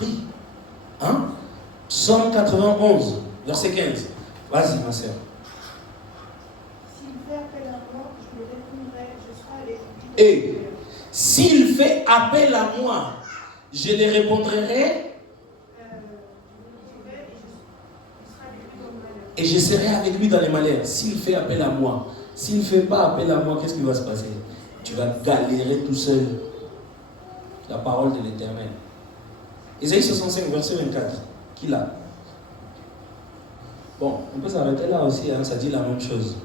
Prie. Hein? Psaume 91, verset 15. Vas-y, ma sœur. S'il fait appel à moi, je le répondrai, je serai avec lui. Et s'il fait appel à moi, je les répondrai. Et je serai avec lui dans les malheurs. S'il fait appel à moi, s'il ne fait pas appel à moi, qu'est-ce qui va se passer? Tu vas galérer tout seul. La parole de l'Éternel. Ésaïe 65, verset 24. Qui l'a? Bon, on peut s'arrêter là aussi, hein, ça dit la même chose.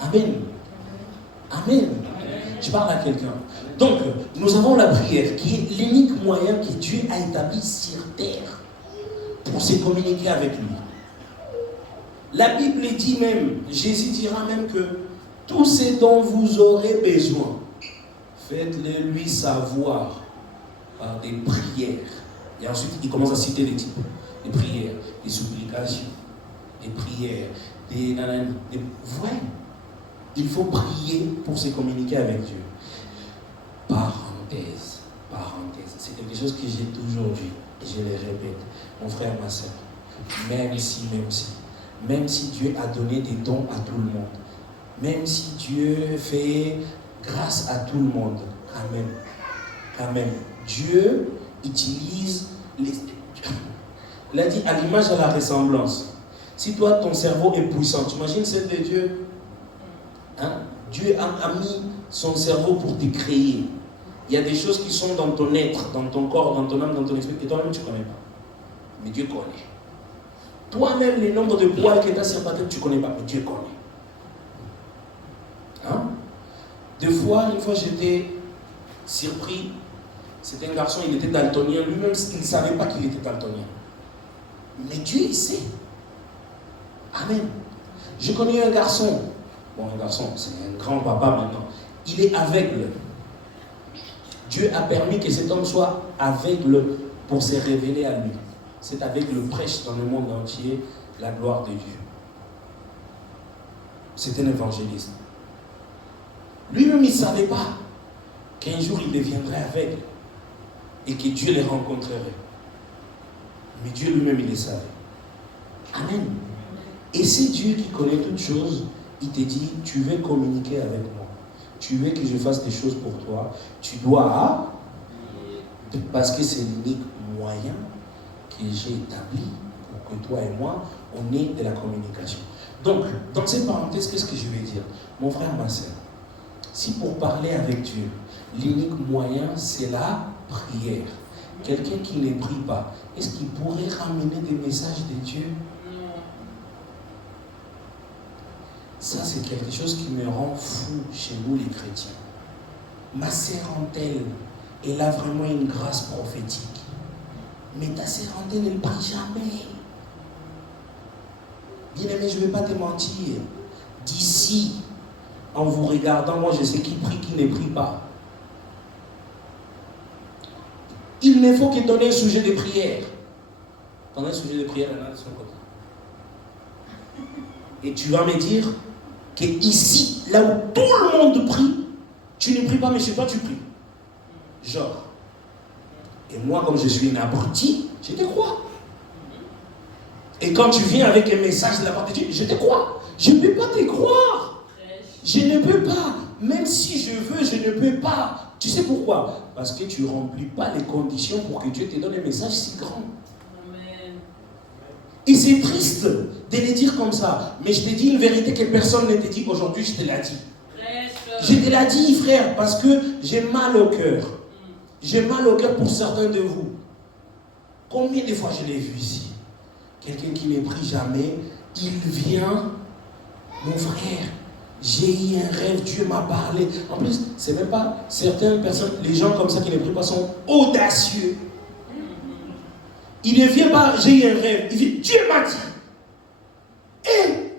Amen. Amen. Je parle à quelqu'un. Donc, nous avons la prière qui est l'unique moyen que Dieu a établi sur terre pour se communiquer avec lui. La Bible dit même, Jésus dira même que tout ce dont vous aurez besoin, faites-le lui savoir par des prières. Et ensuite, il commence à citer les types. Des prières, des supplications, des prières, des... Vous voyez, il faut prier pour se communiquer avec Dieu. Parenthèse. C'est quelque chose que j'ai toujours dit. Et je le répète. Mon frère, ma soeur. Même si Dieu a donné des dons à tout le monde, même si Dieu fait grâce à tout le monde, quand même, Dieu utilise les... Il a dit à l'image et à la ressemblance. Si toi, ton cerveau est puissant, tu imagines celle de Dieu? Hein? Dieu a mis son cerveau pour te créer. Il y a des choses qui sont dans ton être, dans ton corps, dans ton âme, dans ton esprit, et toi-même tu ne connais pas. Mais Dieu connaît. Toi-même, le nombre de poils que tu as sur ta tête, tu ne connais pas, mais Dieu connaît. Hein? Une fois, j'étais surpris. C'était un garçon, il était daltonien. Lui-même, il ne savait pas qu'il était daltonien. Mais Dieu, il sait. Amen. Je connais un garçon. Bon, un garçon, c'est un grand papa maintenant. Il est aveugle. Dieu a permis que cet homme soit aveugle pour se révéler à lui. Cet aveugle prêche dans le monde entier la gloire de Dieu. C'est un évangéliste. Lui-même, il ne savait pas qu'un jour il deviendrait aveugle et que Dieu les rencontrerait. Mais Dieu lui-même, il le savait. Amen. Et c'est Dieu qui connaît toutes choses. Il te dit, tu veux communiquer avec moi. Tu veux que je fasse des choses pour toi. Tu dois, parce que c'est l'unique moyen que j'ai établi pour que toi et moi, on ait de la communication. Donc, dans cette parenthèse, qu'est-ce que je vais dire? Mon frère, ma soeur, si pour parler avec Dieu, l'unique moyen, c'est la prière. Quelqu'un qui ne prie pas, est-ce qu'il pourrait ramener des messages de Dieu? Ça, c'est quelque chose qui me rend fou chez nous, les chrétiens. Ma sœur Antelle, elle a vraiment une grâce prophétique. Mais ta sœur Antelle, elle ne prie jamais. Bien-aimé, je ne vais pas te mentir. D'ici, en vous regardant, moi, je sais qui prie, qui ne prie pas. Il ne faut que donner un sujet de prière. Donner un sujet de prière, il y en a de son côté. Et tu vas me dire que ici, là où tout le monde prie, tu ne pries pas, mais chez toi, tu pries. Genre. Et moi, comme je suis une abruti, je te crois. Et quand tu viens avec un message de la part de Dieu, je te crois. Je ne peux pas te croire. Je ne peux pas. Même si je veux, je ne peux pas. Tu sais pourquoi? Parce que tu ne remplis pas les conditions pour que Dieu te donne un message si grand. Amen. Et c'est triste de le dire comme ça. Mais je te dis une vérité que personne ne te dit aujourd'hui, je te l'ai dit. Je te l'ai dit, frère, parce que j'ai mal au cœur. J'ai mal au cœur pour certains de vous. Combien de fois je l'ai vu ici? Quelqu'un qui ne prie jamais, il vient, mon frère, j'ai eu un rêve, Dieu m'a parlé. En plus, c'est même pas certaines personnes, les gens comme ça qui ne prient pas sont audacieux. Il ne vient pas, j'ai eu un rêve, il dit, Dieu m'a dit. Et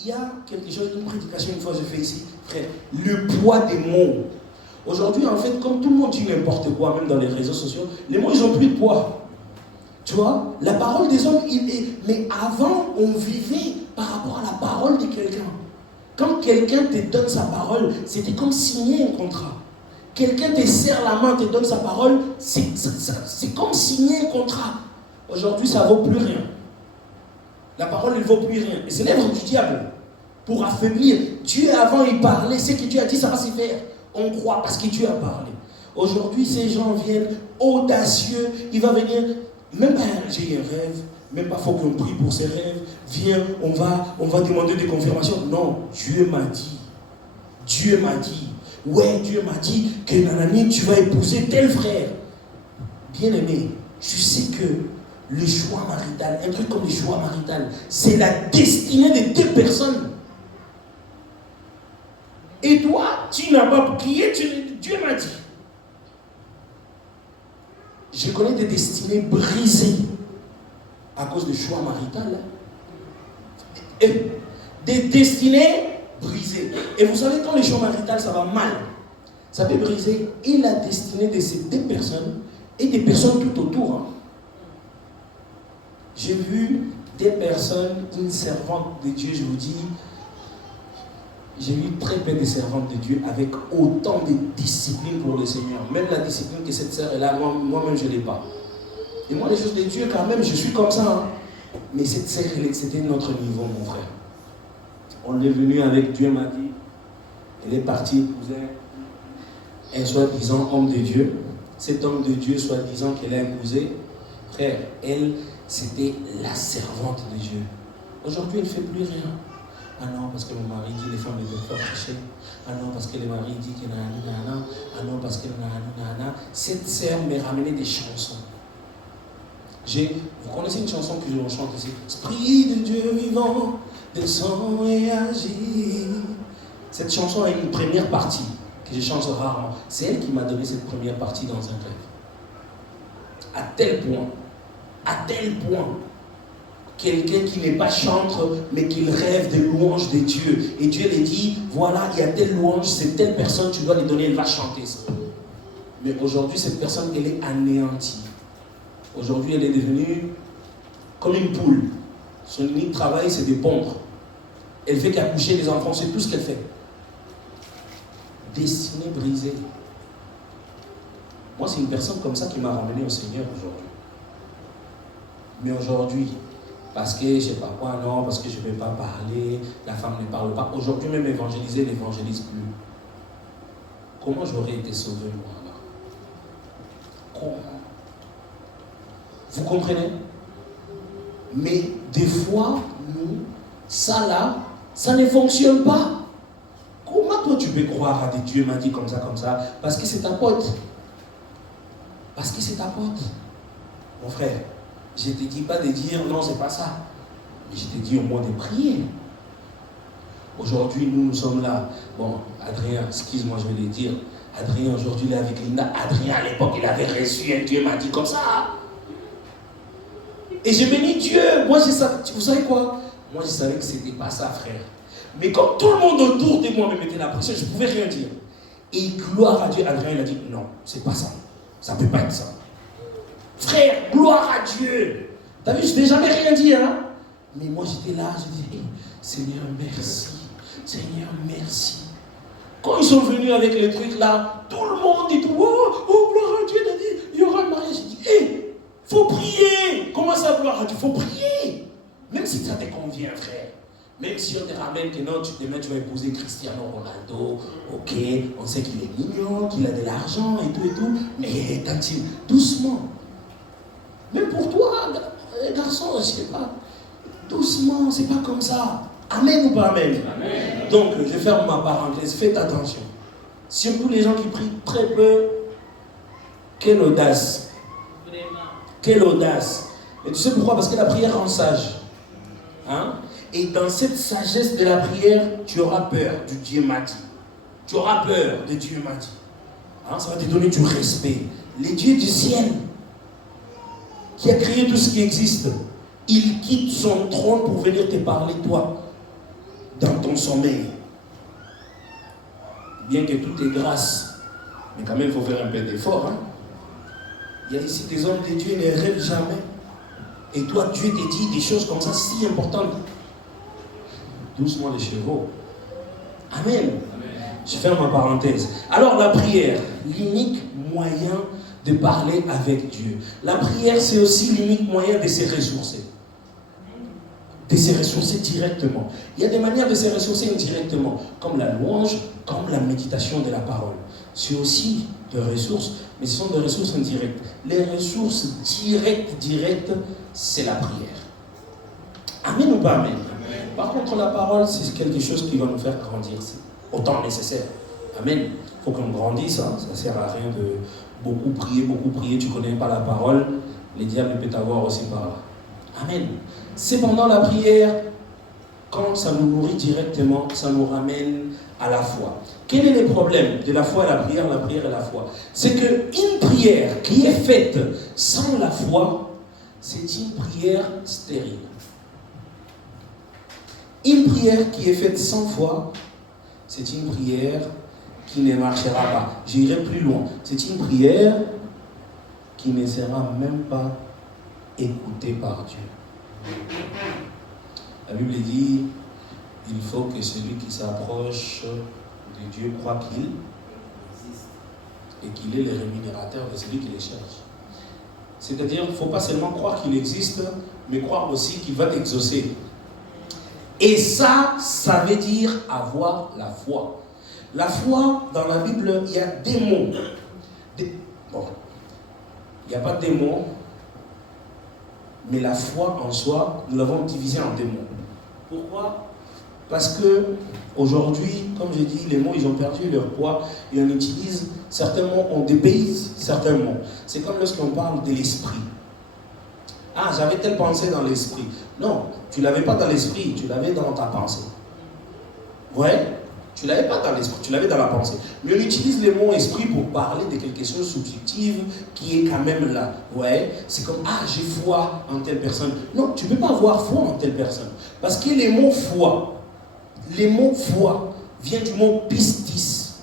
il y a quelque chose, une prédication, une fois je fais ici, frère, le poids des mots. Aujourd'hui, en fait, comme tout le monde dit n'importe quoi, même dans les réseaux sociaux, les mots, ils n'ont plus de poids. Tu vois, la parole des hommes, mais avant, on vivait par rapport à la parole de quelqu'un. Quand quelqu'un te donne sa parole, c'était comme signer un contrat. Quelqu'un te serre la main, te donne sa parole, c'est comme signer un contrat. Aujourd'hui, ça ne vaut plus rien. La parole ne vaut plus rien. Et c'est l'œuvre du diable pour affaiblir. Dieu, avant, il parlait. Ce que Dieu a dit, ça va se faire. On croit parce que Dieu a parlé. Aujourd'hui, ces gens viennent audacieux. Il va venir, même pas j'ai un rêve, même pas faut qu'on prie pour ces rêves. Viens, on va demander des confirmations. Non, Dieu m'a dit. Dieu m'a dit. Ouais, Dieu m'a dit que Nanani, tu vas épouser tel frère. Bien-aimé, tu sais que le choix marital, un truc comme le choix marital, c'est la destinée de deux personnes. Et toi, tu n'as pas prié, Dieu m'a dit. Je connais des destinées brisées à cause du choix marital. Et des destinées brisées. Et vous savez, quand le choix marital, ça va mal, ça peut briser et la destinée de ces deux personnes et des personnes tout autour. Hein. J'ai vu des personnes, une servante de Dieu, je vous dis, j'ai vu très peu de servantes de Dieu avec autant de discipline pour le Seigneur. Même la discipline que cette sœur est là, moi-même je ne l'ai pas. Et moi, les choses de Dieu, quand même, je suis comme ça. Hein. Mais cette sœur, c'était notre niveau, mon frère. On est venu avec Dieu, m'a dit, elle est partie épouser un soi-disant homme de Dieu. Cet homme de Dieu, soi-disant qu'elle a épousé, frère, elle, c'était la servante de Dieu. Aujourd'hui, elle ne fait plus rien. Ah non, parce que mon mari dit les femmes ne doivent pas prêcher. Ah non, parce que le mari dit que nanana. Ah non, parce que nanana. Cette sœur m'a ramené des chansons. Vous connaissez une chanson que je chante ici? Esprit de Dieu vivant, descend et agit. Cette chanson a une première partie que je chante rarement. C'est elle qui m'a donné cette première partie dans un rêve. À tel point, quelqu'un qui n'est pas chantre, mais qui rêve des louanges de Dieu. Et Dieu lui dit, voilà, il y a telle louange, c'est telle personne, tu dois lui donner, elle va chanter ça. Mais aujourd'hui, cette personne, elle est anéantie. Aujourd'hui, elle est devenue comme une poule. Son unique travail, c'est de pondre. Elle fait qu'accoucher les enfants, c'est tout ce qu'elle fait. Destinée brisée. Moi, c'est une personne comme ça qui m'a ramené au Seigneur aujourd'hui. Mais aujourd'hui, parce que je ne sais pas quoi, non, parce que je ne vais pas parler, la femme ne parle pas. Aujourd'hui, même évangéliser, n'évangélise plus. Comment j'aurais été sauvé, moi, là? Comment? Vous comprenez? Mais des fois, nous, ça là, ça ne fonctionne pas. Comment toi tu peux croire à des dieux m'a dit comme ça? Parce que c'est ta pote. Parce que c'est ta pote. Mon frère, je ne te dis pas de dire non, c'est pas ça. Mais je te dis au moins de prier. Aujourd'hui, nous sommes là. Bon, Adrien, excuse-moi, je vais le dire. Adrien, aujourd'hui, il est avec Linda. Adrien, à l'époque, il avait reçu un Dieu m'a dit comme ça. Et j'ai béni Dieu. Moi, je savais, vous savez quoi? Moi, je savais que ce n'était pas ça, frère. Mais comme tout le monde autour de moi me mettait la pression, je ne pouvais rien dire. Et gloire à Dieu, Adrien, il a dit non, c'est pas ça. Ça ne peut pas être ça. Frère, gloire à Dieu. T'as vu, je n'ai jamais rien dit, hein? Mais moi, j'étais là, je dis, Seigneur, merci. Seigneur, merci. Quand ils sont venus avec les trucs là, tout le monde dit, oh, gloire à Dieu, il a dit, il y aura un mariage. J'ai dit, hé, faut prier. Comment ça, gloire à Dieu? Faut prier. Même si ça te convient, frère. Même si on te ramène que non, demain tu vas épouser Cristiano Ronaldo, ok, on sait qu'il est mignon, qu'il a de l'argent et tout, mais tantine, doucement. Même pour toi, garçon, je ne sais pas, doucement, c'est pas comme ça. Amen ou pas amen? Amen. Donc, je ferme ma parenthèse, faites attention. Surtout les gens qui prient très peu, quelle audace. Vraiment. Quelle audace. Et tu sais pourquoi? Parce que la prière rend sage. Hein? Et dans cette sagesse de la prière, tu auras peur du Dieu m'a dit. Tu auras peur de Dieu m'a dit. Hein? Ça va te donner du respect. Les dieux du ciel, qui a créé tout ce qui existe, il quitte son trône pour venir te parler, toi, dans ton sommeil. Bien que tout est grâce, mais quand même, il faut faire un peu d'effort. Hein? Il y a ici des hommes de Dieu, ils ne rêvent jamais. Et toi, Dieu te dit des choses comme ça, si importantes. Doucement les chevaux. Amen. Amen. Je ferme ma parenthèse. Alors la prière, l'unique moyen de parler avec Dieu. La prière, c'est aussi l'unique moyen de se ressourcer. De se ressourcer directement. Il y a des manières de se ressourcer indirectement, comme la louange, comme la méditation de la parole. C'est aussi des ressources, mais ce sont des ressources indirectes. Les ressources directes, c'est la prière. Amen ou pas amen? Par contre, la parole, c'est quelque chose qui va nous faire grandir. C'est autant nécessaire. Amen. Il faut qu'on grandisse. Hein. Ça ne sert à rien de beaucoup prier. Tu ne connais pas la parole. Les diables peuvent t'avoir aussi par là. Amen. Cependant, la prière, quand ça nous nourrit directement, ça nous ramène à la foi. Quel est le problème de la foi et la prière et la foi? C'est qu'une prière qui est faite sans la foi, c'est une prière stérile. Une prière qui est faite sans foi, c'est une prière qui ne marchera pas. J'irai plus loin. C'est une prière qui ne sera même pas écoutée par Dieu. La Bible dit, il faut que celui qui s'approche de Dieu croit qu'il existe et qu'il est le rémunérateur de celui qui le cherche. C'est-à-dire, il ne faut pas seulement croire qu'il existe, mais croire aussi qu'il va t'exaucer. Et ça veut dire avoir la foi. La foi, dans la Bible, il y a des mots. Bon, il n'y a pas de mots, mais la foi en soi, nous l'avons divisée en deux mots. Pourquoi? Parce que aujourd'hui, comme je dis, les mots, ils ont perdu leur poids et on utilise certains mots, on débase certains mots. C'est comme lorsqu'on parle de l'esprit. Ah, j'avais telle pensée dans l'esprit. Non, tu ne l'avais pas dans l'esprit, tu l'avais dans ta pensée. Ouais, tu ne l'avais pas dans l'esprit, tu l'avais dans la pensée. Mais on utilise les mots esprit pour parler de quelque chose de subjectif qui est quand même là. Ouais, c'est comme, ah, j'ai foi en telle personne. Non, tu ne peux pas avoir foi en telle personne. Parce que les mots foi viennent du mot pistis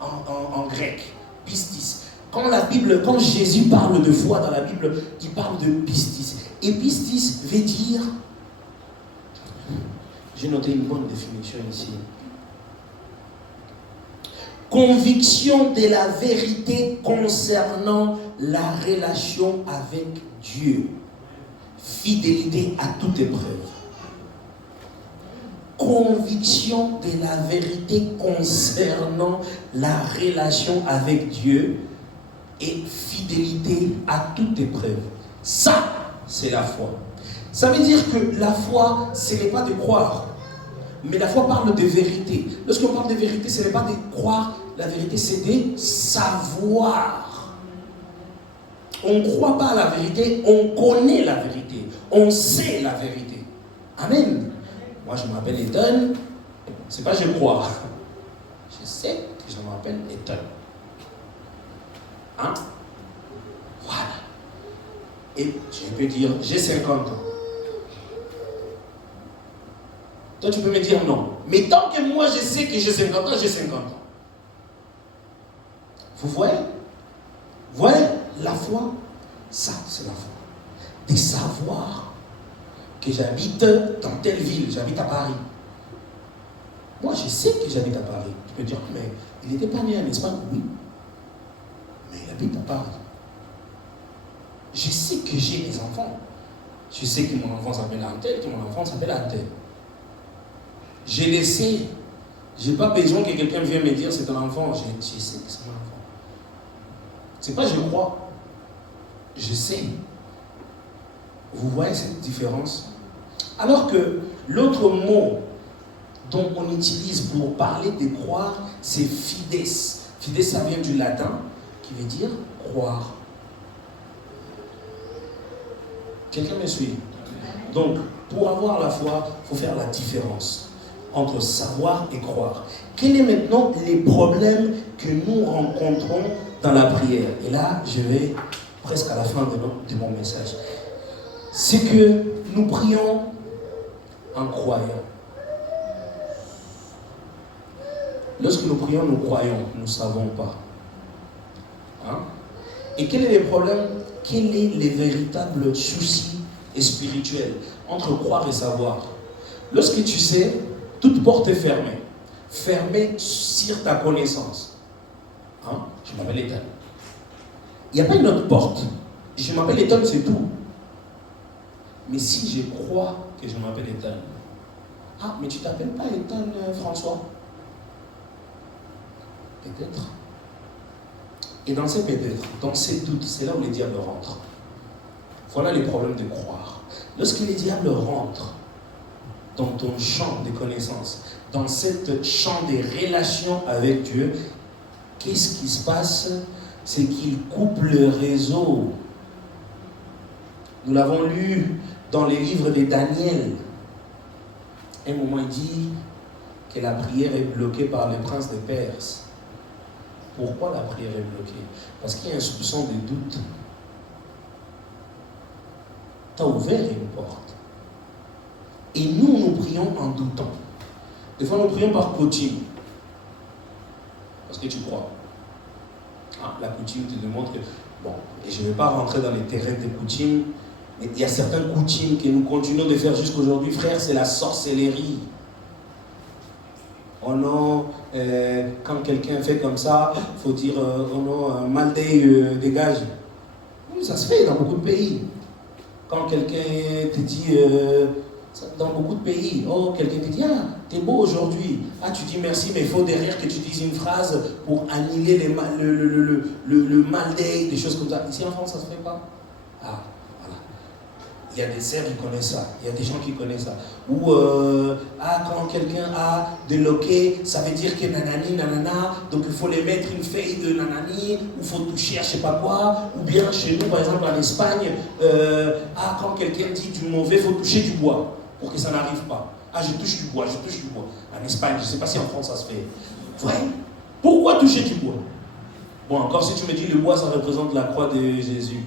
en grec. Pistis. Quand Jésus parle de foi dans la Bible, il parle de pistis. Et pistis veut dire, j'ai noté une bonne définition ici, conviction de la vérité concernant la relation avec Dieu, fidélité à toute épreuve. Conviction de la vérité concernant la relation avec Dieu et fidélité à toute épreuve. Ça, c'est la foi. Ça veut dire que la foi, ce n'est pas de croire, mais la foi parle de vérité. Lorsqu'on parle de vérité, ce n'est pas de croire la vérité, c'est de savoir. On ne croit pas à la vérité, on connaît la vérité, on sait la vérité. Amen. Moi, je m'appelle Ethan, c'est pas je crois. Je sais que je m'appelle Ethan. Hein? Voilà. Et je peux dire, j'ai 50 ans. Toi, tu peux me dire non. Mais tant que moi, je sais que j'ai 50 ans, j'ai 50 ans. Vous voyez? Voilà la foi. Ça, c'est la foi. De savoir que j'habite dans telle ville, j'habite à Paris. Moi, je sais que j'habite à Paris. Tu peux dire, mais il n'était pas né en Espagne, oui. Mais il habite à Paris. Je sais que j'ai des enfants. Je sais que mon enfant s'appelle Antel, que mon enfant s'appelle Antel. Je le sais. Je n'ai pas besoin que quelqu'un vienne me dire c'est un enfant. Je sais que c'est mon enfant. C'est pas je crois. Je sais. Vous voyez cette différence? Alors que l'autre mot dont on utilise pour parler de croire, c'est fides. Fides, ça vient du latin, qui veut dire croire. Quelqu'un me suit? Donc, pour avoir la foi, il faut faire la différence entre savoir et croire. Quels sont maintenant les problèmes que nous rencontrons dans la prière? Et là, je vais presque à la fin de mon message. C'est que nous prions en croyant. Lorsque nous prions, nous croyons, nous ne savons pas. Hein? Et quel est le problème? Quel est le véritable souci spirituel entre croire et savoir? Lorsque tu sais, toute porte est fermée. fermé sur ta connaissance. Hein? Je m'appelle Ethan. Il n'y a pas une autre porte. Je m'appelle Ethan, c'est tout. Mais si je crois que je m'appelle Ethan, ah, mais tu t'appelles pas Ethan François? Peut-être. Et dans ces peut-être, dans ces doutes, c'est là où les diables rentrent. Voilà les problèmes de croire. Lorsque les diables rentrent dans ton champ de connaissances, dans cette champ des relations avec Dieu, qu'est-ce qui se passe? C'est qu'ils coupent le réseau. Nous l'avons lu dans les livres de Daniel. À un moment, il dit que la prière est bloquée par le prince de Perse. Pourquoi la prière est bloquée? Parce qu'il y a un soupçon de doute. Tu as ouvert une porte. Et nous prions en doutant. Des fois, nous prions par coutume. Parce que tu crois. Ah, la coutume te demande que... Bon, et je ne vais pas rentrer dans les terrains des coutumes, mais il y a certaines coutumes que nous continuons de faire jusqu'aujourd'hui, frère, c'est la sorcellerie. Oh non, quand quelqu'un fait comme ça, il faut dire, oh non, Maldé dégage. Oui, ça se fait dans beaucoup de pays. Quand quelqu'un te dit, dans beaucoup de pays, oh, quelqu'un te dit, ah, t'es beau aujourd'hui. Ah, tu dis merci, mais il faut derrière que tu dises une phrase pour annihiler le Maldé, des choses comme ça. Ici en France, ça se fait pas. Ah, voilà. Il y a des sœurs qui connaissent ça. Il y a des gens qui connaissent ça. Ou, quand quelqu'un a déloqué, ça veut dire que nanani, nanana, donc il faut les mettre une feuille de nanani, ou il faut toucher à je sais pas quoi. Ou bien chez nous, par exemple en Espagne, quand quelqu'un dit du mauvais, il faut toucher du bois pour que ça n'arrive pas. Ah, je touche du bois, je touche du bois. En Espagne, je ne sais pas si en France ça se fait. Ouais. Pourquoi toucher du bois? Bon, encore si tu me dis le bois, ça représente la croix de Jésus.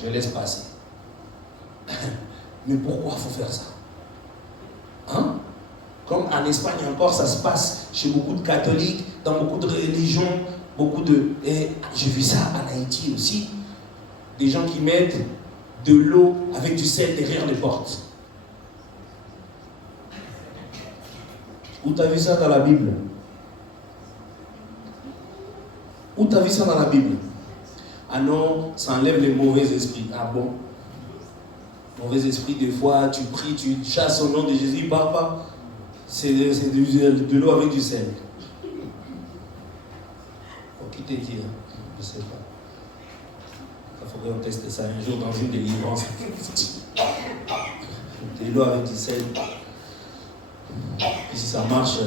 Je laisse passer. Mais pourquoi il faut faire ça? Hein? Comme en Espagne encore, ça se passe chez beaucoup de catholiques, dans beaucoup de religions, Et j'ai vu ça en Haïti aussi. Des gens qui mettent de l'eau avec du sel derrière les portes. Où t'as vu ça dans la Bible? Où t'as vu ça dans la Bible? Ah non, ça enlève les mauvais esprits. Ah bon? Mauvais esprit, des fois, tu pries, tu chasses au nom de Jésus, il part pas. C'est de l'eau avec du sel. Pour qui te dire? Je ne sais pas. Il faudrait qu'on teste ça un jour dans une délivrance. De l'eau avec du sel. Et si ça marche,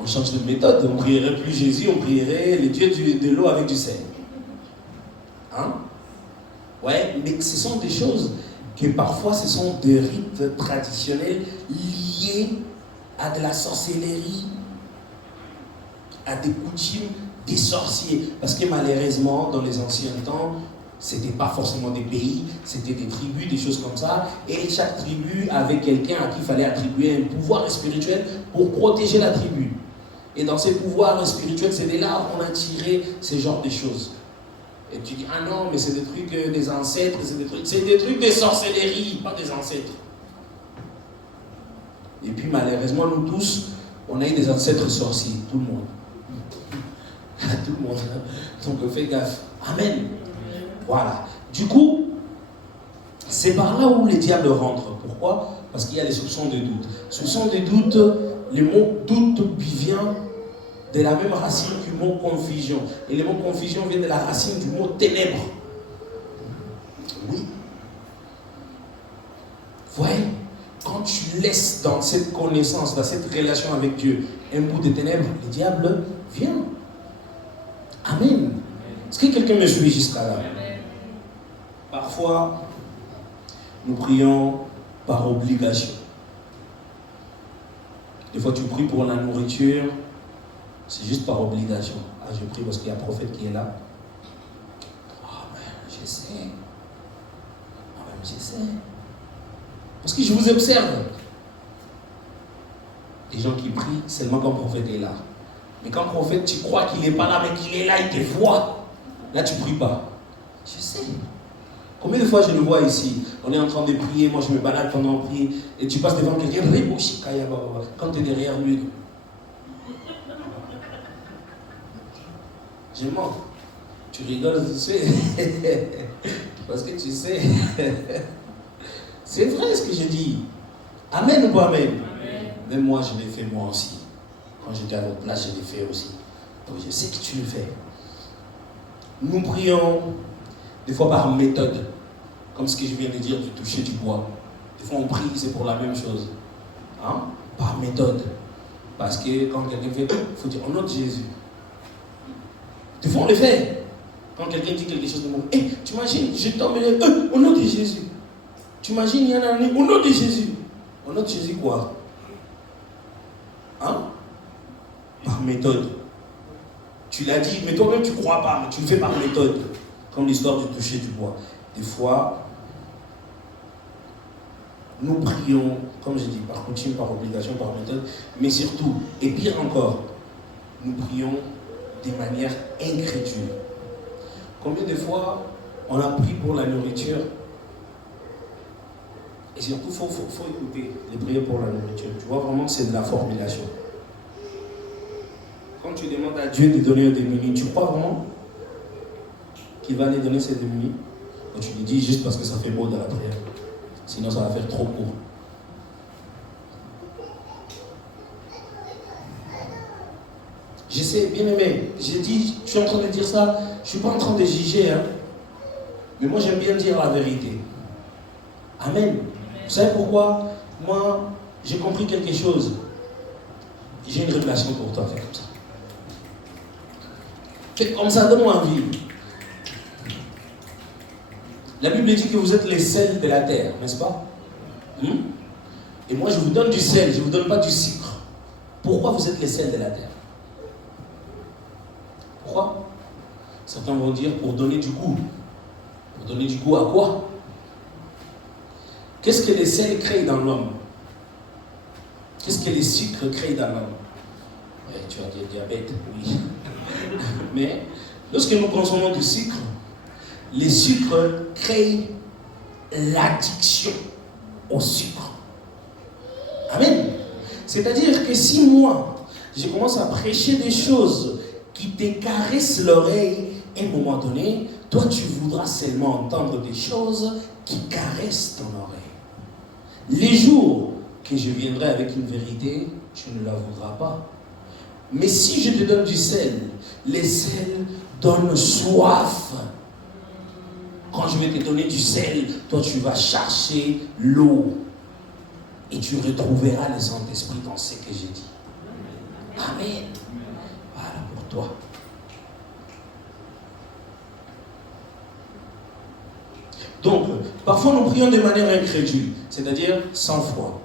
on change de méthode. On ne prierait plus Jésus, on prierait le Dieu de l'eau avec du sel. Hein? Ouais, mais ce sont des choses que parfois ce sont des rites traditionnels liés à de la sorcellerie, à des coutumes des sorciers. Parce que malheureusement, dans les anciens temps, c'était pas forcément des pays, c'était des tribus, des choses comme ça. Et chaque tribu avait quelqu'un à qui il fallait attribuer un pouvoir spirituel pour protéger la tribu. Et dans ces pouvoirs spirituels, c'est de là qu'on a tiré ce genre de choses. Et tu dis, ah non, mais c'est des trucs des ancêtres, c'est des trucs de sorcellerie, pas des ancêtres. Et puis malheureusement, nous tous, on a eu des ancêtres sorciers, tout le monde. Tout le monde. Donc fais gaffe. Amen. Voilà. Du coup, c'est par là où les diables rentrent. Pourquoi? Parce qu'il y a les soupçons de doute. Soupçons de doute, le mot doute vient de la même racine du mot confusion. Et le mot confusion vient de la racine du mot ténèbres. Oui. Vous voyez, quand tu laisses dans cette connaissance, dans cette relation avec Dieu, un bout de ténèbres, le diable vient. Amen. Est-ce que quelqu'un me suit jusqu'à là? Parfois, nous prions par obligation. Des fois, tu pries pour la nourriture, c'est juste par obligation. Ah, je prie parce qu'il y a un prophète qui est là. Ah, ben, je sais. Ah, ben, je sais. Parce que je vous observe. Des gens qui prient seulement quand le prophète est là. Mais quand le prophète, tu crois qu'il n'est pas là, mais qu'il est là, il te voit. Là, tu ne pries pas. Je sais. Combien de fois je le vois ici, on est en train de prier, moi je me balade pendant qu'on prie, et tu passes devant quelqu'un, quand tu es derrière lui. Je mens. Tu rigoles, tu sais. Parce que tu sais. C'est vrai ce que je dis. Amen ou pas amen? Amen. Même moi, je l'ai fait moi aussi. Quand j'étais à votre place, je l'ai fait aussi. Donc je sais que tu le fais. Nous prions des fois par méthode. Comme ce que je viens de dire, du toucher du bois. Des fois on prie, c'est pour la même chose. Hein? Par méthode. Parce que quand quelqu'un fait, il faut dire au nom de Jésus. Des fois on le fait. Quand quelqu'un dit quelque chose de mauvais, hey, tu imagines, je tombe au nom de Jésus. Tu imagines, il y en a un au nom de Jésus. Au nom de Jésus quoi? Hein? Par méthode. Tu l'as dit, mais toi-même tu ne crois pas, mais tu le fais par méthode. Comme l'histoire du toucher du bois. Des fois, nous prions, comme je dis, par coutume, par obligation, par méthode, mais surtout, et pire encore, nous prions de manière incrédule. Combien de fois on a prié pour la nourriture? Et surtout, il faut écouter les prières pour la nourriture. Tu vois vraiment que c'est de la formulation. Quand tu demandes à Dieu de donner un démuni, tu crois vraiment qu'il va aller donner ces démunis? Et tu lui dis juste parce que ça fait beau dans la prière. Sinon, ça va faire trop court. Je sais, bien aimé, j'ai dit, je suis en train de dire ça, je ne suis pas en train de juger, hein. Mais moi, j'aime bien dire la vérité. Amen. Vous savez pourquoi? Moi, j'ai compris quelque chose. J'ai une révélation pour toi, fais comme ça. Fais comme ça, donne-moi envie. La Bible dit que vous êtes les sels de la terre, n'est-ce pas? Et moi, je vous donne du sel, je ne vous donne pas du sucre. Pourquoi vous êtes les sels de la terre? Pourquoi? Certains vont dire pour donner du goût. Pour donner du goût à quoi? Qu'est-ce que les sels créent dans l'homme? Qu'est-ce que les sucres créent dans l'homme? Ouais, tu as dit diabète, oui. Mais lorsque nous consommons du sucre, les sucres créent l'addiction au sucre. Amen. C'est-à-dire que si moi, je commence à prêcher des choses qui te caressent l'oreille, à un moment donné, toi tu voudras seulement entendre des choses qui caressent ton oreille. Les jours que je viendrai avec une vérité, tu ne la voudras pas. Mais si je te donne du sel, les sels donnent soif. Quand je vais te donner du sel, toi tu vas chercher l'eau. Et tu retrouveras le Saint-Esprit dans ce que j'ai dit. Amen. Voilà pour toi. Donc, parfois nous prions de manière incrédule, c'est-à-dire sans foi.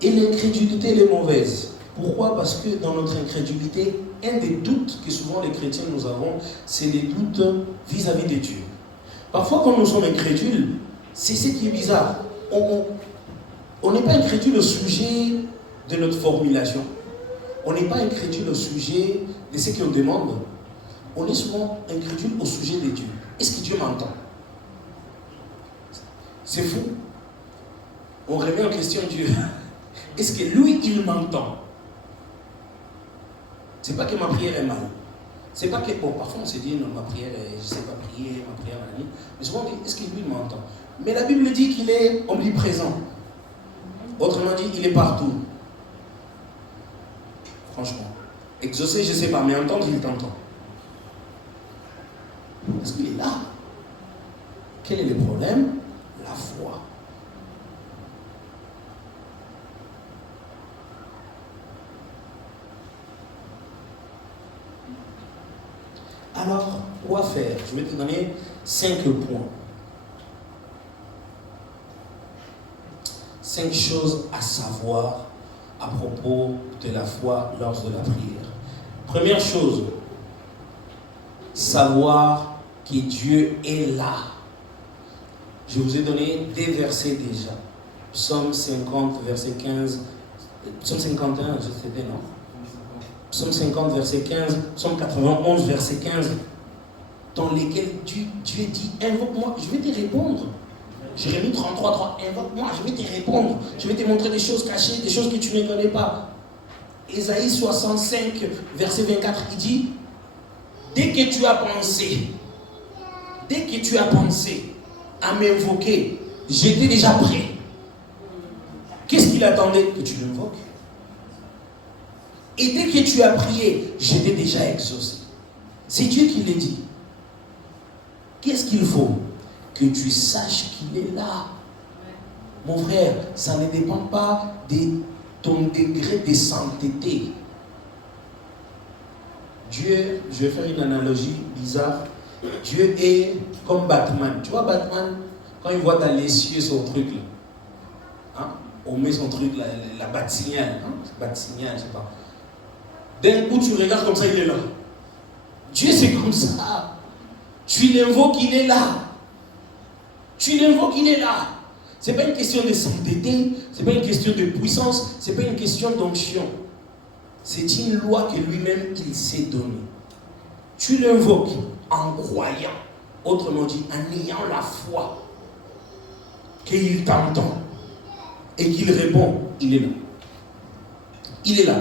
Et l'incrédulité, elle est mauvaise. Pourquoi? Parce que dans notre incrédulité, un des doutes que souvent les chrétiens nous avons, c'est les doutes vis-à-vis de Dieu. Parfois, quand nous sommes incrédules, c'est ce qui est bizarre. On n'est pas incrédule au sujet de notre formulation. On n'est pas incrédule au sujet de ce qu'on demande. On est souvent incrédule au sujet de Dieu. Est-ce que Dieu m'entend? C'est fou. On remet en question Dieu. Est-ce que lui, il m'entend? C'est pas que ma prière est mal. C'est pas que, bon, parfois on se dit, non, ma prière, je ne sais pas prier, ma prière, mais souvent on dit, est-ce que lui m'entend? Mais la Bible dit qu'il est omniprésent. Autrement dit, il est partout. Franchement. Exaucer, je ne sais pas, mais entendre, il t'entend. Est-ce qu'il est là? Quel est le problème? La foi. Alors, quoi faire? Je vais te donner 5 points. 5 choses à savoir à propos de la foi lors de la prière. Première chose, savoir que Dieu est là. Je vous ai donné des versets déjà. Psaume 50, verset 15. Psaume 51, c'était non? Psaume 50, verset 15, Psaume 91, verset 15, dans lesquels Dieu dit, invoque-moi, je vais te répondre. Jérémie 33, 3, invoque-moi, je vais te répondre. Je vais te montrer des choses cachées, des choses que tu ne connais pas. Ésaïe 65, verset 24, il dit, dès que tu as pensé à m'invoquer, j'étais déjà prêt. Qu'est-ce qu'il attendait? Que tu l'invoques. Et dès que tu as prié, j'étais déjà exaucé. C'est Dieu qui l'a dit. Qu'est-ce qu'il faut? Que tu saches qu'il est là. Mon frère, ça ne dépend pas de ton degré de sainteté. Dieu, je vais faire une analogie bizarre. Dieu est comme Batman. Tu vois Batman, quand il voit dans les cieux son truc là, hein? On met son truc là, la bat-signal, hein? Bat-signal, je sais pas. D'un coup tu regardes comme ça, il est là. Dieu c'est comme ça. Tu l'invoques, il est là. Tu l'invoques, il est là. C'est pas une question de sainteté, c'est pas une question de puissance, c'est pas une question d'onction. C'est une loi que lui-même il s'est donnée. Tu l'invoques en croyant, autrement dit, en ayant la foi qu'il t'entend et qu'il répond, il est là. Il est là.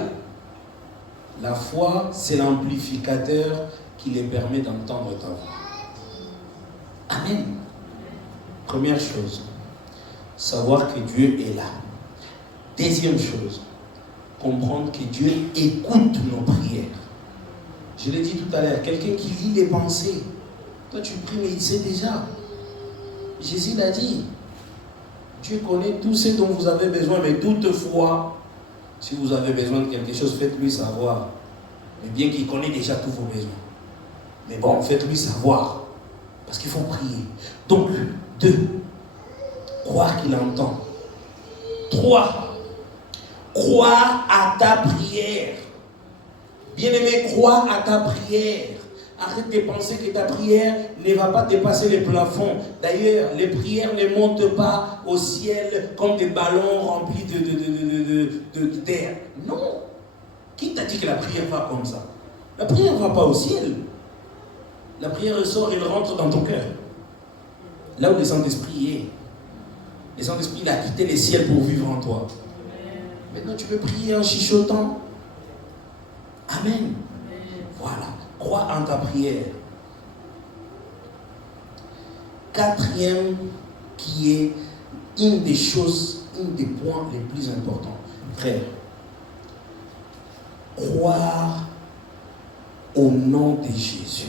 La foi, c'est l'amplificateur qui les permet d'entendre ta voix. Amen. Première chose, savoir que Dieu est là. Deuxième chose, comprendre que Dieu écoute nos prières. Je l'ai dit tout à l'heure, quelqu'un qui lit les pensées. Toi tu pries, mais il sait déjà. Jésus l'a dit. Dieu connaît tout ce dont vous avez besoin, mais toutefois, si vous avez besoin de quelque chose, faites-lui savoir. Mais bien qu'il connaît déjà tous vos besoins. Mais bon, faites-lui savoir. Parce qu'il faut prier. Donc, 2, croire qu'il entend. 3, croire à ta prière. Bien-aimé, crois à ta prière. Arrête de penser que ta prière ne va pas dépasser les plafonds. D'ailleurs, les prières ne montent pas au ciel comme des ballons remplis d'air. Non. Qui t'a dit que la prière va comme ça? La prière ne va pas au ciel. La prière sort et elle rentre dans ton cœur. Là où le Saint-Esprit est. Le Saint-Esprit il a quitté les ciels pour vivre en toi. Maintenant, tu peux prier en chuchotant. Amen. Voilà. Crois en ta prière. 4e, qui est une des choses, un des points les plus importants. Frère, croire au nom de Jésus.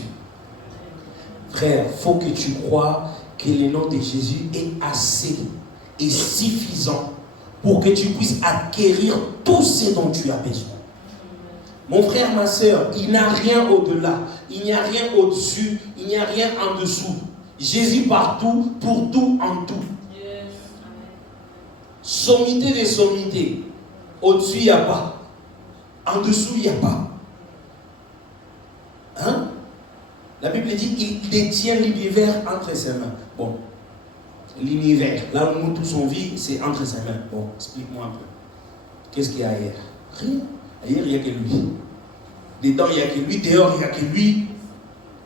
Frère, il faut que tu crois que le nom de Jésus est assez et suffisant pour que tu puisses acquérir tout ce dont tu as besoin. Mon frère, ma soeur, il n'y a rien au-delà, il n'y a rien au-dessus, il n'y a rien en dessous. Jésus partout, pour tout, en tout. Sommité des sommités. Au-dessus, il n'y a pas. En dessous, il n'y a pas. Hein? La Bible dit qu'il détient l'univers entre ses mains. Bon, l'univers, là où nous tous on vit, c'est entre ses mains. Bon, explique-moi un peu. Qu'est-ce qu'il y a ailleurs? Rien. Ailleurs, il n'y a que lui. Dedans, il n'y a que lui. Dehors, il n'y a que lui.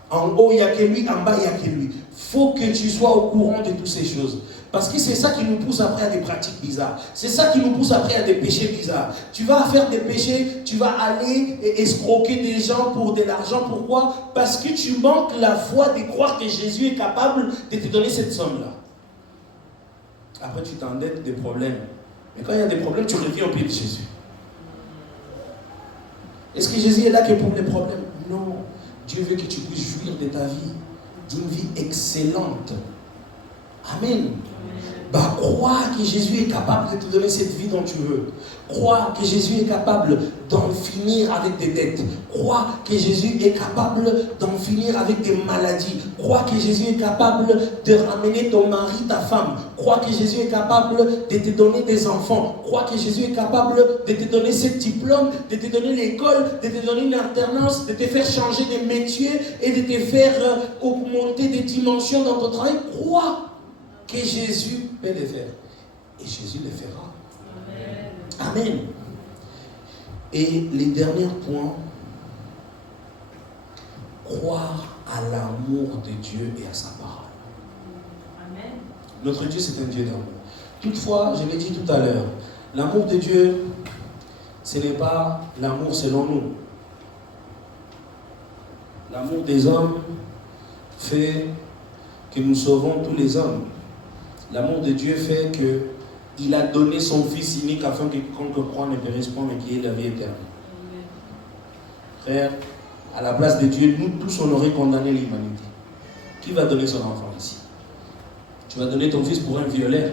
En haut, il n'y a que lui. En bas, il n'y a que lui. Il faut que tu sois au courant de toutes ces choses. Parce que c'est ça qui nous pousse après à des pratiques bizarres. C'est ça qui nous pousse après à des péchés bizarres. Tu vas faire des péchés, tu vas aller escroquer des gens pour de l'argent. Pourquoi? Parce que tu manques la foi de croire que Jésus est capable de te donner cette somme-là. Après, tu t'endettes des problèmes. Mais quand il y a des problèmes, tu reviens au pied de Jésus. Est-ce que Jésus est là que pour les problèmes? Non. Dieu veut que tu puisses jouir de ta vie, d'une vie excellente. Amen. Bah, crois que Jésus est capable de te donner cette vie dont tu veux. Crois que Jésus est capable d'en finir avec des dettes. Crois que Jésus est capable d'en finir avec des maladies. Crois que Jésus est capable de ramener ton mari, ta femme. Crois que Jésus est capable de te donner des enfants. Crois que Jésus est capable de te donner ce diplôme, de te donner l'école, de te donner une alternance, de te faire changer de métier et de te faire augmenter des dimensions dans ton travail. Crois que Jésus peut le faire. Et Jésus le fera. Amen. Amen. Et les derniers points, croire à l'amour de Dieu et à sa parole. Amen. Notre Dieu, c'est un Dieu d'amour. Toutefois, je l'ai dit tout à l'heure, l'amour de Dieu, ce n'est pas l'amour selon nous. L'amour des hommes fait que nous sauvons tous les hommes. L'amour de Dieu fait qu'il a donné son Fils unique afin que quiconque croit ne périsse point, mais qu'il ait la vie éternelle. Frère, à la place de Dieu, nous tous, on aurait condamné l'humanité. Qui va donner son enfant ici? Tu vas donner ton fils pour un violeur,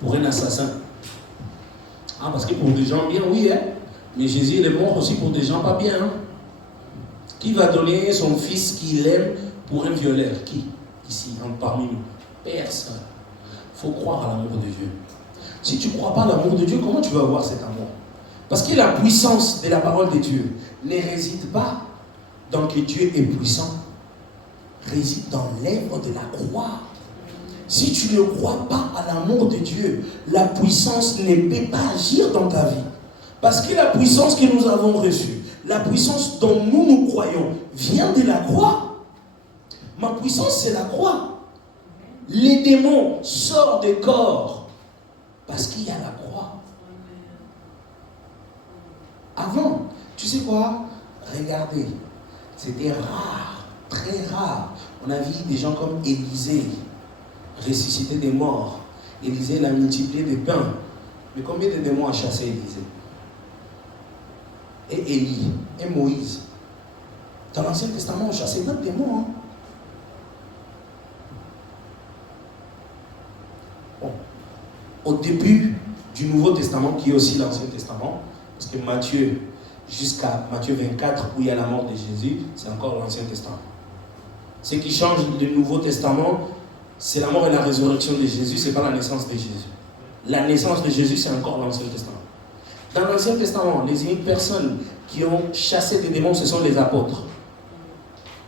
pour un assassin. Ah, parce que pour des gens bien, oui, hein? Mais Jésus, il est mort aussi pour des gens pas bien. Hein? Qui va donner son fils qu'il aime pour un violeur? Qui? Ici, parmi nous? Personne. Il faut croire à l'amour de Dieu. Si tu ne crois pas à l'amour de Dieu, comment tu vas avoir cet amour? Parce que la puissance de la parole de Dieu ne réside pas dans que Dieu est puissant, réside dans l'œuvre de la croix. Si tu ne crois pas à l'amour de Dieu, la puissance ne peut pas agir dans ta vie. Parce que la puissance que nous avons reçue, la puissance dont nous croyons, vient de la croix. Ma puissance, c'est la croix. Les démons sortent des corps parce qu'il y a la croix. Avant, tu sais quoi? Regardez, c'était rare, très rare. On a vu des gens comme Élisée ressusciter des morts. Élisée l'a multiplié des pains. Mais combien de démons a chassé Élisée? Et Élie, et Moïse. Dans l'Ancien Testament, on chassait d'autres démons. Hein? Bon. Au début du Nouveau Testament, qui est aussi l'Ancien Testament, parce que Matthieu, jusqu'à Matthieu 24, où il y a la mort de Jésus, c'est encore l'Ancien Testament. Ce qui change le Nouveau Testament, c'est la mort et la résurrection de Jésus, ce n'est pas la naissance de Jésus. La naissance de Jésus, c'est encore l'Ancien Testament. Dans l'Ancien Testament, les uniques personnes qui ont chassé des démons, ce sont les apôtres.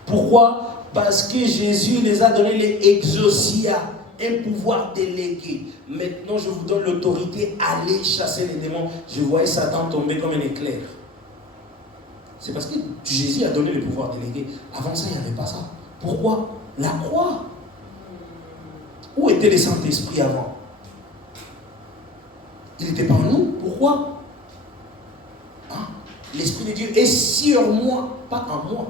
Pourquoi? Parce que Jésus les a donné les exousia, un pouvoir délégué. Maintenant, je vous donne l'autorité, allez chasser les démons. Je voyais Satan tomber comme un éclair. C'est parce que Jésus a donné le pouvoir délégué. Avant ça, il n'y avait pas ça. Pourquoi? La croix. Où était le Saint-Esprit avant? Il n'était pas en nous. Pourquoi? Hein? L'Esprit de Dieu est sur moi, pas en moi.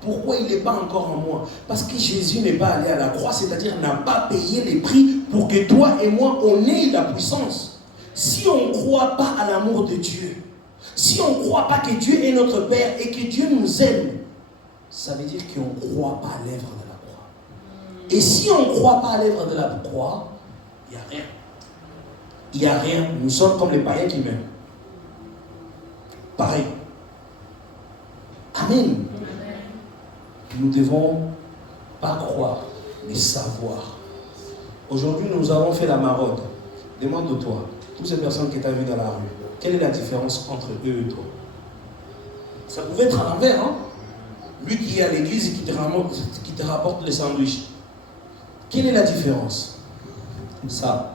Pourquoi il n'est pas encore en moi? Parce que Jésus n'est pas allé à la croix, c'est-à-dire n'a pas payé les prix pour que toi et moi, on ait la puissance. Si on ne croit pas à l'amour de Dieu, si on ne croit pas que Dieu est notre Père et que Dieu nous aime, ça veut dire qu'on ne croit pas à l'œuvre de la croix. Et si on ne croit pas à l'œuvre de la croix, il n'y a rien. Il n'y a rien. Nous sommes comme les païens qui meurent. Pareil. Amen. Nous ne devons pas croire, mais savoir. Aujourd'hui, nous avons fait la maraude. Demande-toi, toutes ces personnes que tu as vues dans la rue, quelle est la différence entre eux et toi? Ça pouvait être à l'envers, hein? Lui qui est à l'église et qui te rapporte les sandwichs. Quelle est la différence? Ça,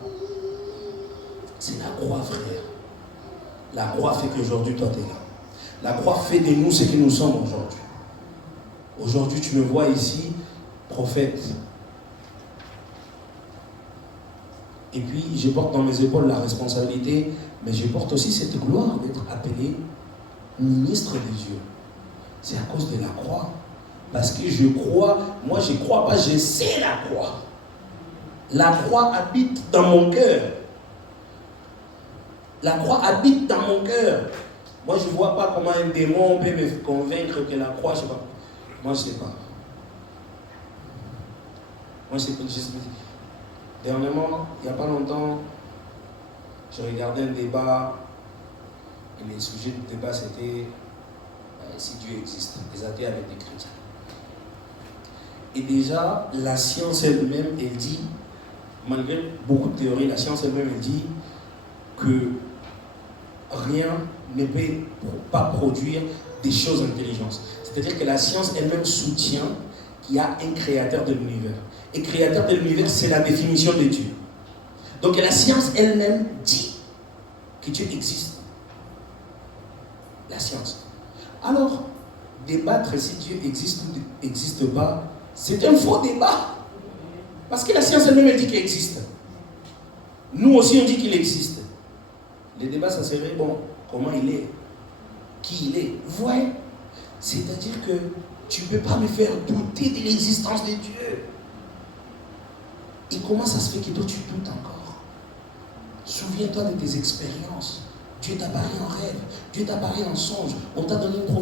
c'est la croix, frère. La croix fait qu'aujourd'hui, toi, tu es là. La croix fait de nous ce que nous sommes aujourd'hui. Aujourd'hui, tu me vois ici, prophète. Et puis, je porte dans mes épaules la responsabilité, mais je porte aussi cette gloire d'être appelé ministre de Dieu. C'est à cause de la croix. Parce que je crois, moi je ne crois pas, je sais la croix. La croix habite dans mon cœur. La croix habite dans mon cœur. Moi je ne vois pas comment un démon peut me convaincre que la croix, je ne sais pas. Moi, je ne sais pas. Moi, je sais pas. Dernièrement, il n'y a pas longtemps, je regardais un débat, et le sujet du débat, c'était si Dieu existe, les athées avec des chrétiens. Et déjà, la science elle-même, elle dit, malgré beaucoup de théories, la science elle-même, elle dit que rien ne peut pas produire des choses intelligentes. C'est-à-dire que la science elle-même soutient qu'il y a un créateur de l'univers. Et créateur de l'univers, c'est la définition de Dieu. Donc la science elle-même dit que Dieu existe. La science. Alors, débattre si Dieu existe ou n'existe pas, c'est un faux débat. Parce que la science elle-même elle dit qu'il existe. Nous aussi on dit qu'il existe. Le débat ça serait bon, comment il est, qui il est. Vous voyez? C'est-à-dire que tu ne peux pas me faire douter de l'existence de Dieu. Et comment ça se fait que toi tu doutes encore? Souviens-toi de tes expériences. Dieu t'apparaît en rêve, Dieu t'apparaît en songe, on t'a donné une prophétie.